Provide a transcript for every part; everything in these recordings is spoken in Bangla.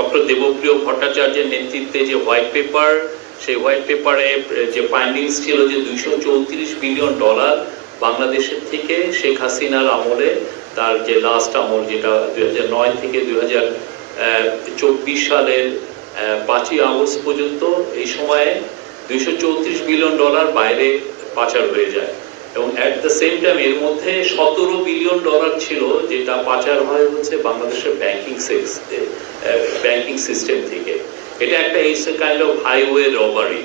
ডক্টর দেবপ্রিয় ভট্টাচার্যের নেতৃত্বে যে হোয়াইট পেপার, সেই হোয়াইট পেপারে যে ফাইন্ডিংস ছিল যে দুইশো চৌত্রিশ বিলিয়ন ডলার বাংলাদেশের থেকে শেখ হাসিনার আমলে, তার যে লাস্ট আমল যেটা দুই থেকে দুই সালের পাঁচই আগস্ট পর্যন্ত, এই সময়ে দুইশো চৌত্রিশ বিলিয়ন ডলার বাইরে পাচার হয়ে যায়। এবং অ্যাট দ্য সেম টাইম এর মধ্যে সতেরো বিলিয়ন ডলার ছিল, যেটা পাচার হয় হচ্ছে বাংলাদেশের ব্যাংকিং ব্যাংকিং সিস্টেম থেকে। এটা একটা it's kind of highway robbery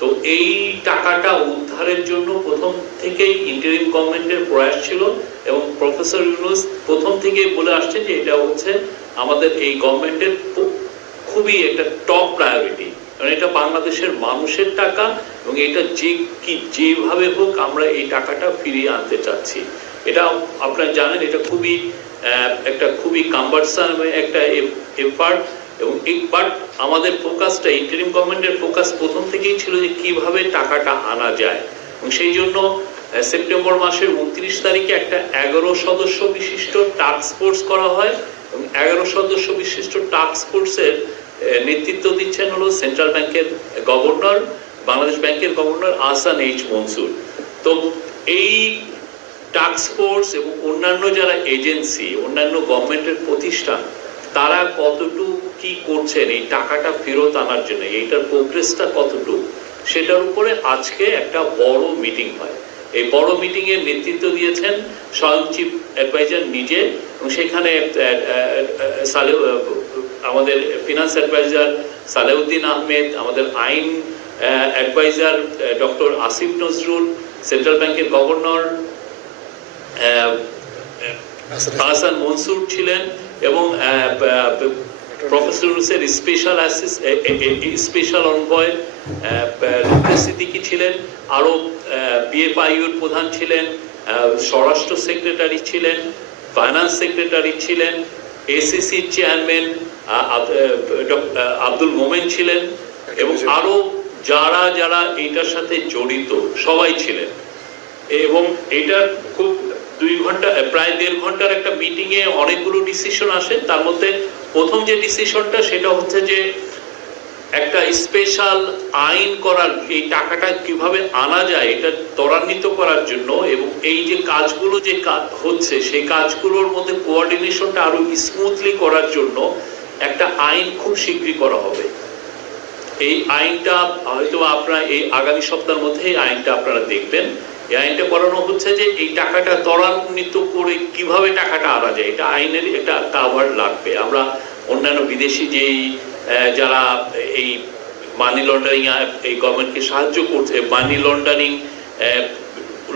তো এই টাকাটা উদ্ধারের জন্য প্রথম থেকেই ইন্টারিম গভর্নমেন্টের প্রয়াস ছিল এবং প্রফেসর ইউনুস প্রথম থেকেই বলে আসছে যে এটা হচ্ছে আমাদের এই গভর্নমেন্টের খুবই একটা টপ প্রায়োরিটি কারণ এটা বাংলাদেশের মানুষের টাকা এবং এটা যে কি যেভাবে হোক আমরা এই টাকাটা ফিরিয়ে আনতে চাচ্ছি। এটা আপনারা জানেন, এটা খুবই একটা খুবই কাম্বারসাম একটা এফার্ট এবং বাট আমাদের ফোকাসটা ইন্টারিম গভর্নমেন্টের ফোকাস প্রথম থেকেই ছিল যে কীভাবে টাকাটা আনা যায়। এবং সেই জন্য সেপ্টেম্বর মাসের উনত্রিশ তারিখে একটা এগারো সদস্য বিশিষ্ট টাস্ক ফোর্স করা হয়। এবং এগারো সদস্য বিশিষ্ট টাস্ক ফোর্সের নেতৃত্ব দিচ্ছেন হলো সেন্ট্রাল ব্যাংকের গভর্নর, বাংলাদেশ ব্যাংকের গভর্নর আহসান এইচ মনসুর। তো এই টাস্ক ফোর্স এবং অন্যান্য যারা এজেন্সি, অন্যান্য গভর্নমেন্টের প্রতিষ্ঠান, তারা কতটুকু কি করছেন, এই টাকাটা ফেরত আনার জন্য, এইটার প্রোগ্রেসটা কতটুকু, সেটার উপরে আজকে একটা বড় মিটিং হয়। এই বড় মিটিং এর নেতৃত্ব দিয়েছেন স্বয়ং চিফ অ্যাডভাইজার নিজে, এবং সেখানে আমাদের ফিনান্স অ্যাডভাইজার সালেউদ্দিন আহমেদ, আমাদের আইন adviser doctor Asif Nazrul central ব্যাংকের গভর্নর হাসান মনসুর ছিলেন, এবং প্রফেসর ইউনুসের স্পেশাল স্পেশাল অনভয় সিদ্দিকি ছিলেন, আরও বিএফআইউর প্রধান ছিলেন স্বরাষ্ট্র সেক্রেটারি ছিলেন ফাইন্যান্স সেক্রেটারি ছিলেন এসিসির চেয়ারম্যান আব্দুল মোমেন ছিলেন এবং আরও যারা যারা এটার সাথে জড়িত সবাই ছিলেন। এবং এটা খুব দুই ঘণ্টা প্রায় দেড় ঘণ্টার একটা মিটিং এ অনেকগুলো ডিসিশন আসে। তার মধ্যে প্রথম যে ডিসিশনটা সেটা হচ্ছে যে একটা স্পেশাল আইন করার এই টাকাটা কীভাবে আনা যায় এটা ত্বরান্বিত করার জন্য এবং এই যে কাজগুলো যে হচ্ছে, সেই কাজগুলোর মধ্যে কোঅর্ডিনেশনটা আরও স্মুথলি করার জন্য একটা আইন খুব শীঘ্রই করা হবে। এই আইনটা, হয়তো আপনারা এই আগামী সপ্তাহের মধ্যে এই আইনটা আপনারা দেখবেন। এই আইনটা করানো হচ্ছে যে এই টাকাটা ত্বরান্বিত করে কীভাবে টাকাটা আনা যায়, এটা আইনের একটা কাভার লাগবে। আমরা অন্যান্য বিদেশি যেই যারা এই মানি লন্ডারিং এই গভর্নমেন্টকে সাহায্য করছে মানি লন্ডারিং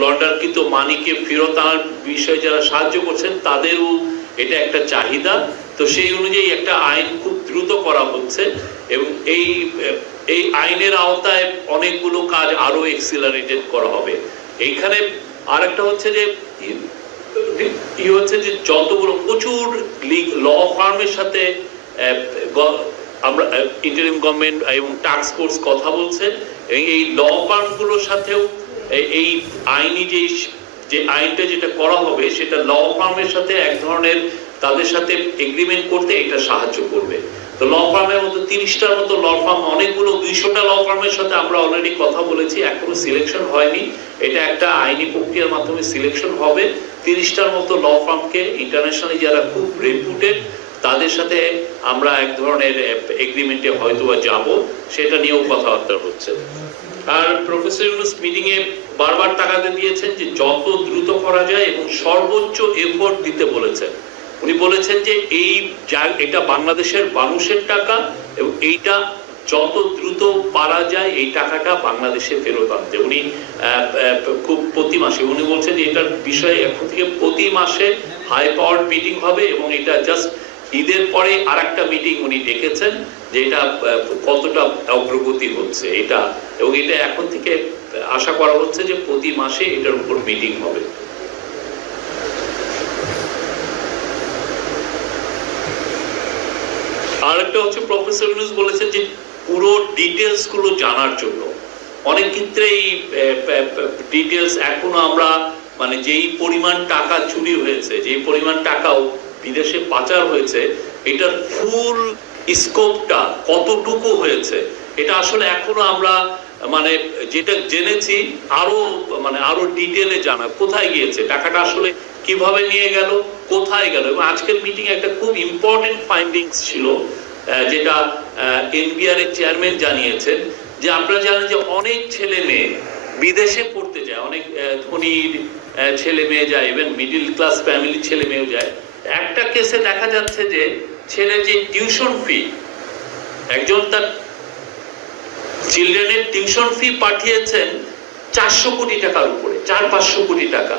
লন্ডার কিন্তু মানিকে ফেরত আনার বিষয়ে যারা সাহায্য করছেন, তাদেরও এটা একটা চাহিদা। তো সেই অনুযায়ী একটা আইন খুব দ্রুত করা হচ্ছে এবং এই এই আইনের আওতায় অনেকগুলো কাজ আরও এক্সিলারেটেড করা হবে। এইখানে আরেকটা হচ্ছে যে, ই হচ্ছে যে যতগুলো প্রচুর ল ফার্মের সাথে আমরা ইন্টারিম গভর্নমেন্ট এবং টাস্ক ফোর্স কথা বলছে এই ল ফার্মগুলোর সাথেও এই আইনি যে যে আইনটা যেটা করা হবে, সেটা ল ফার্মের সাথে এক ধরনের তাদের সাথে এগ্রিমেন্ট করতে এটা সাহায্য করবে। তো ল ফার্মের মতো তিরিশটার মতো ল ফার্ম অনেকগুলো, দুইশোটা ল ফার্মের সাথে আমরা অলরেডি কথা বলেছি, এখনও সিলেকশন হয়নি। এটা একটা আইনি প্রক্রিয়ার মাধ্যমে সিলেকশন হবে। তিরিশটার মতো ল ফার্মকে ইন্টারন্যাশনালি যারা খুব রেপুটেড তাদের সাথে আমরা এক ধরনের এগ্রিমেন্টে হয়তো বা যাব, সেটা নিয়েও কথাবার্তা হচ্ছে। আর প্রফেসর ইউনুস মিটিং এ বারবার টাকাতে দিয়েছেন যে যত দ্রুত করা যায় এবং সর্বোচ্চ এফোর্ট দিতে বলেছেন। উনি বলেছেন যে এই এটা বাংলাদেশের মানুষের টাকা এবং এইটা যত দ্রুত পারা যায়, এই টাকাটা বাংলাদেশে ফেরত আনতে। উনি খুব প্রতি মাসে, উনি বলছেন যে এটার বিষয়ে এখন থেকে প্রতি মাসে হাই পাওয়ার মিটিং হবে এবং এটা জাস্ট ঈদের পরে আর একটা মিটিং উনি ডেকেছেন যে এটা কতটা অগ্রগতি হচ্ছে এটা, এবং এটা এখন থেকে আশা করা হচ্ছে যে প্রতি মাসে এটার উপর মিটিং হবে। আর একটা হচ্ছে প্রফেসর ইউনুস বলেছেন যে পুরো ডিটেলসগুলো জানার জন্য। অনেক ক্ষেত্রেই ডিটেলস এখনও আমরা মানে যেই পরিমাণ টাকা চুরি হয়েছে, যেই পরিমাণ টাকাও বিদেশে পাচার হয়েছে, এটার ফুল স্কোপটা কতটুকু হয়েছে? এটা আসলে এখনও আমরা মানে যেটা জেনেছি, আরও মানে আরও ডিটেলে জানা। কোথায় গিয়েছে? টাকাটা আসলে কীভাবে নিয়ে গেল? কোথায় গেল? এবং আজকের মিটিং একটা খুব ইম্পর্টেন্ট ফাইন্ডিংস ছিল যেটা এনবিআর এর চেয়ারম্যান জানিয়েছেন, যে আপনারা জানেন যে অনেক ছেলে মেয়ে বিদেশে পড়তে যায়। অনেক ধনী ছেলে মেয়ে যায় ইভেন মিডিল ক্লাস ফ্যামিলির ছেলে মেয়েও যায়। একটা কেসে দেখা যাচ্ছে যে ছেলে যে টিউশন ফি, একজন তার চিলড্রেনের টিউশন ফি পাঠিয়েছেন চারশো কোটি টাকার উপরে, চার পাঁচশো কোটি টাকা।